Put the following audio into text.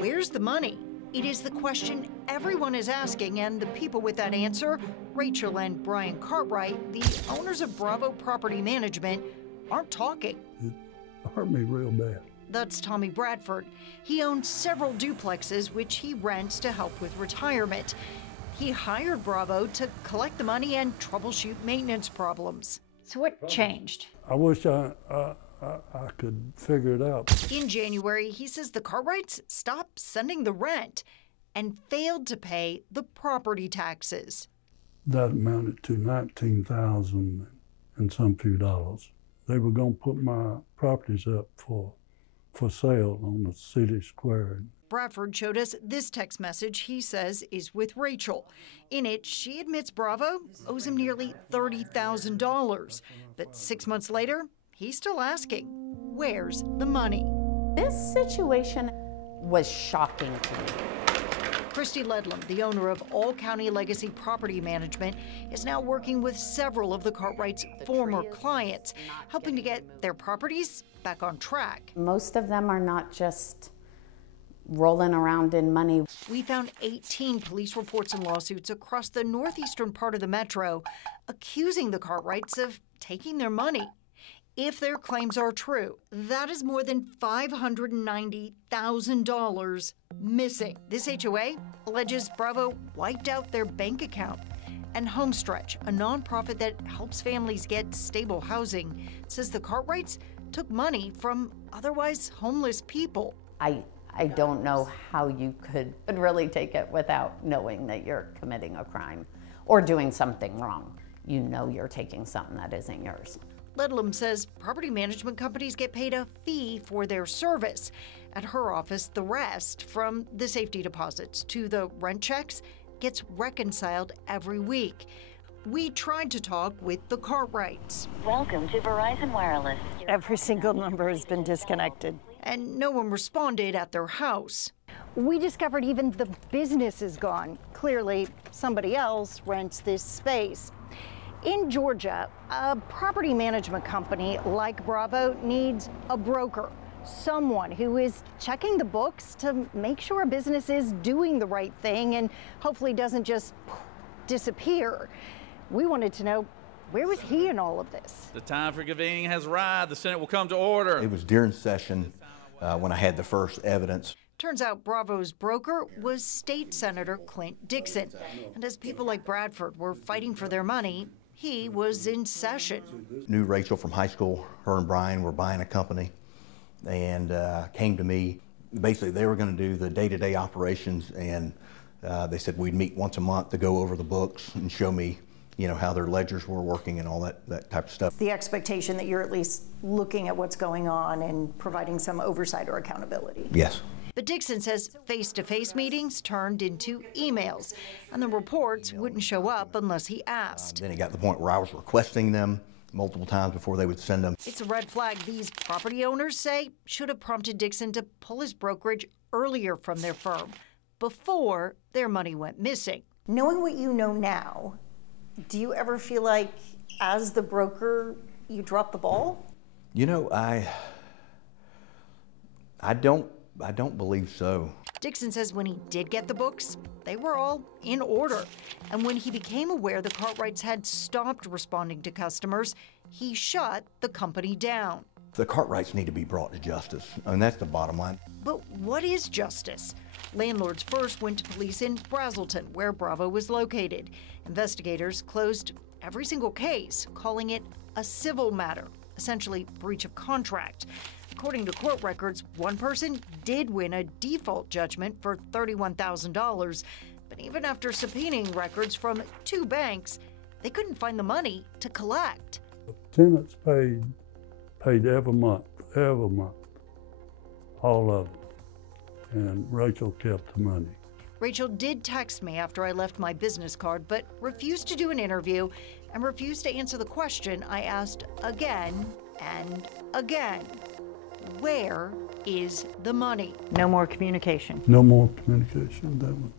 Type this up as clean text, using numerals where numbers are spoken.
Where's the money? It is the question everyone is asking, and the people with that answer, Rachel and Brian Cartwright, the owners of Bravo Property Management, aren't talking. It hurt me real bad. That's Tommy Bradford. He owns several duplexes, which he rents to help with retirement. He hired Bravo to collect the money and troubleshoot maintenance problems. So what changed? I wish I could figure it out. In January, he says the Cartwrights stopped sending the rent and failed to pay the property taxes. That amounted to $19,000 and some few dollars. They were going to put my properties up for sale on the city square. Bradford showed us this text message he says is with Rachel. In it, she admits Bravo owes him nearly $30,000. But 6 months later, he's still asking, where's the money? This situation was shocking to me. Christy Ledlam, the owner of All County Legacy Property Management, is now working with several of the Cartwrights' former clients, helping to get their properties back on track. Most of them are not just rolling around in money. We found 18 police reports and lawsuits across the northeastern part of the metro accusing the Cartwrights of taking their money. If their claims are true, that is more than $590,000 missing. This HOA alleges Bravo wiped out their bank account. And Homestretch, a nonprofit that helps families get stable housing, says the Cartwrights took money from otherwise homeless people. I don't know how you could really take it without knowing that you're committing a crime or doing something wrong. You know you're taking something that isn't yours. Ledlam says property management companies get paid a fee for their service. At her office, the rest, from the safety deposits to the rent checks, gets reconciled every week. We tried to talk with the Cartwrights. Welcome to Verizon Wireless. Every single number has been disconnected. And no one responded at their house. We discovered even the business is gone. Clearly, somebody else rents this space. In Georgia, a property management company like Bravo needs a broker, someone who is checking the books to make sure a business is doing the right thing and hopefully doesn't just disappear. We wanted to know, where was he in all of this? The time for convening has arrived. The Senate will come to order. It was during session when I had the first evidence. Turns out Bravo's broker was State Senator Clint Dixon. And as people like Bradford were fighting for their money, he was in session. Knew Rachel from high school. Her and Brian were buying a company and came to me. Basically, they were going to do the day-to-day operations, and they said we'd meet once a month to go over the books and show me, you know, how their ledgers were working and all that type of stuff. The expectation that you're at least looking at what's going on and providing some oversight or accountability. Yes. But Dixon says face-to-face meetings turned into emails, and the reports wouldn't show up unless he asked. Then it got to the point where I was requesting them multiple times before they would send them. It's a red flag these property owners say should have prompted Dixon to pull his brokerage earlier from their firm, before their money went missing. Knowing what you know now, do you ever feel like, as the broker, you dropped the ball? You know, I don't believe so. Dixon says when he did get the books, they were all in order. And when he became aware the Cartwrights had stopped responding to customers, he shut the company down. The Cartwrights need to be brought to justice, and that's the bottom line. But what is justice? Landlords first went to police in Brazelton, where Bravo was located. Investigators closed every single case, calling it a civil matter, essentially breach of contract. According to court records, one person did win a default judgment for $31,000, but even after subpoenaing records from 2 banks, they couldn't find the money to collect. The tenants paid every month, all of it, and Rachel kept the money. Rachel did text me after I left my business card, but refused to do an interview and refused to answer the question I asked again and again. Where is the money? No more communication. No more communication. That one.